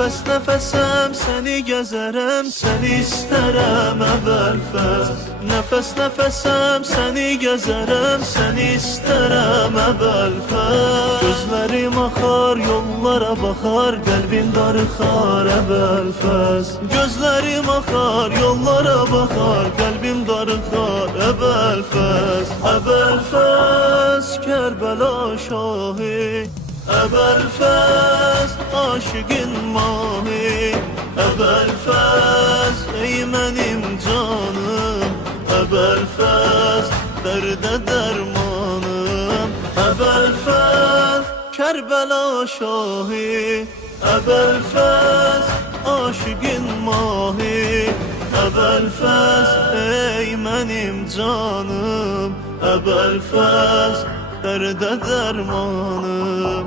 Nəfəs nəfəsəm səni gəzərəm, səni istərəm əvvəl-fəz. Nəfəs nəfəsəm səni gəzərəm, səni istərəm əvvəl-fəz. Gözlərim axar, yollara baxar, qəlbim darıxar əvvəl-fəz. Gözlərim axar, yollara baxar, qəlbim darıxar əvvəl-fəz. Əvvəl-fəz, Kərbəla şahı, əvvəl-fəz, aşıqın mahi. Əvvəl-fəz, ey mənim canım, əvvəl-fəz, dərdə dərmanım. Əvvəl-fəz, Kərbəla şahı, əvvəl-fəz, aşıqın mahi. Əvvəl-fəz, ey mənim canım, əvvəl-fəz, dərdə dərmanım.